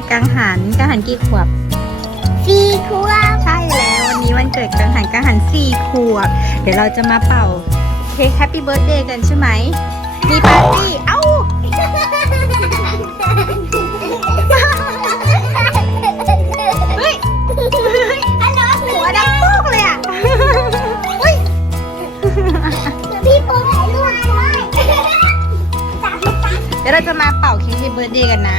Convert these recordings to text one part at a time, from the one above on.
ิดกังหันกังหันกี่ขวบสี่ขวบใช่แล้ววันนี้วันเกิดกังหันกังหันสี่ขวบเดี๋ยวเราจะมาเป่าเค้กแฮปปี้เบิร์ดเดย์กันใช่ไหมมีปาร์ตี้เอ้าเราจะมาเป่าเค้ก้เบิร์เดย์กันนะ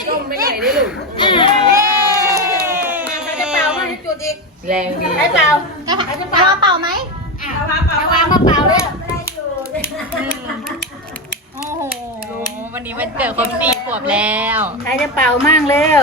่ต้องไม่ใหญ่ได้หรือไอจะเป่าไหมจุดอีกแรงดีไอจะเป่าจะเป่าไหมจะเป่าจะวางมาเป่าเลยโอ้โห วันนี้มันเจอครบสี่ขวบแล้วใครจะเป่ามั่งเร็ว